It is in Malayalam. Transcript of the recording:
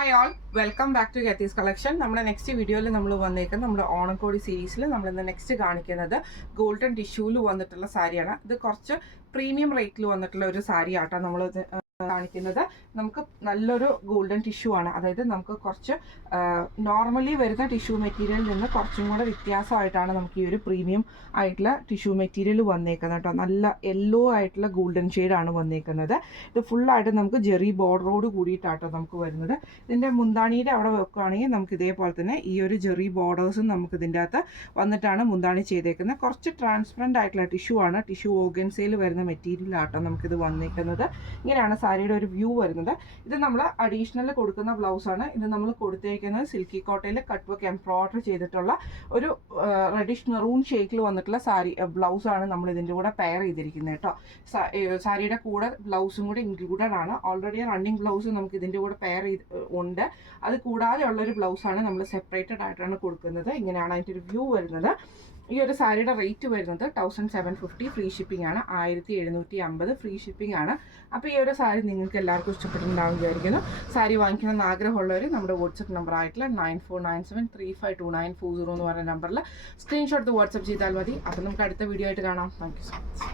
Hi all, welcome back to ഗെത്തീസ് കളക്ഷൻ. നമ്മുടെ നെക്സ്റ്റ് വീഡിയോയിൽ നമ്മൾ വന്നേക്കുന്നത് നമ്മുടെ ഓണക്കോടി സീരീസിൽ നമ്മളിന്ന് നെക്സ്റ്റ് കാണിക്കുന്നത് ഗോൾഡൻ ടിഷ്യൂവിൽ വന്നിട്ടുള്ള സാരിയാണ്. ഇത് കുറച്ച് പ്രീമിയം റേറ്റിൽ വന്നിട്ടുള്ള ഒരു സാരി ആട്ടോ നമ്മൾ കാണിക്കുന്നത്. നമുക്ക് നല്ലൊരു ഗോൾഡൻ ടിഷ്യൂ ആണ്, അതായത് നമുക്ക് കുറച്ച് നോർമലി വരുന്ന ടിഷ്യൂ മെറ്റീരിയലിൽ നിന്ന് കുറച്ചും കൂടെ വ്യത്യാസമായിട്ടാണ് നമുക്ക് ഈ ഒരു പ്രീമിയം ആയിട്ടുള്ള ടിഷ്യൂ മെറ്റീരിയൽ വന്നേക്കുന്നത് കേട്ടോ. നല്ല യെല്ലോ ആയിട്ടുള്ള ഗോൾഡൻ ഷെയ്ഡാണ് വന്നേക്കുന്നത്. ഇത് ഫുള്ളായിട്ട് നമുക്ക് ജെറി ബോർഡറോട് കൂടിയിട്ടാട്ടോ നമുക്ക് വരുന്നത്. ഇതിൻ്റെ മുന്താണിയുടെ അവിടെ വെക്കുകയാണെങ്കിൽ നമുക്ക് ഇതേപോലെ തന്നെ ഈ ഒരു ജെറി ബോർഡേഴ്സും നമുക്ക് ഇതിൻ്റെ അകത്ത് വന്നിട്ടാണ് മുന്താണി ചെയ്തേക്കുന്നത്. കുറച്ച് ട്രാൻസ്പെറൻ്റ് ആയിട്ടുള്ള ടിഷ്യൂ ആണ്, ടിഷ്യൂ ഓർഗൻസയിൽ വരുന്ന മെറ്റീരിയലാട്ടോ നമുക്കിത് വന്നേക്കുന്നത്. ഇങ്ങനെയാണ് സാരിയുടെ ഒരു വ്യൂ വരുന്നത്. ഇത് നമ്മൾ അഡീഷണൽ കൊടുക്കുന്ന ബ്ലൗസാണ്. ഇത് നമ്മൾ കൊടുത്തേക്കുന്നത് സിൽക്കി കോട്ടയിൽ കട്ട് വർക്ക് എംബ്രോയിഡറി ചെയ്തിട്ടുള്ള ഒരു റെഡിഷ് മെറൂൺ ഷേക്കിൽ വന്നിട്ടുള്ള ബ്ലൗസാണ് നമ്മൾ ഇതിൻ്റെ കൂടെ പെയർ ചെയ്തിരിക്കുന്നത് കേട്ടോ. സാരിയുടെ കൂടെ ബ്ലൗസും കൂടെ ഇൻക്ലൂഡഡ് ആണ്. ഓൾറെഡി റണ്ണിങ് ബ്ലൗസ് നമുക്ക് ഇതിൻ്റെ കൂടെ പെയർ ഉണ്ട്. അത് കൂടാതെ ഉള്ളൊരു ബ്ലൗസാണ് നമ്മൾ സെപ്പറേറ്റഡ് ആയിട്ടാണ് കൊടുക്കുന്നത്. ഇങ്ങനെയാണ് അതിൻ്റെ ഒരു വ്യൂ വരുന്നത്. ഈ ഒരു സാരിയുടെ റേറ്റ് വരുന്നത് 1750, ഫ്രീ ഷിപ്പിംഗ് ആണ്. 1750 ഫ്രീ ഷിപ്പിംഗ് ആണ്. അപ്പോൾ ഈ ഒരു സാരി നിങ്ങൾക്ക് എല്ലാവർക്കും ഇഷ്ടപ്പെട്ടിട്ടുണ്ടാവും വിചാരിക്കുന്നു. സാരി വാങ്ങിക്കണമെന്ന് ആഗ്രഹമുള്ളവർ നമ്മുടെ വാട്സപ്പ് നമ്പർ ആയിട്ടുള്ള 9497352940 എന്ന് പറയുന്ന നമ്പറിൽ സ്ക്രീൻഷോട്ട് വാട്സപ്പ് ചെയ്താൽ മതി. അപ്പോൾ നമുക്ക് അടുത്ത വീഡിയോ ആയിട്ട് കാണാം. Thank you so much.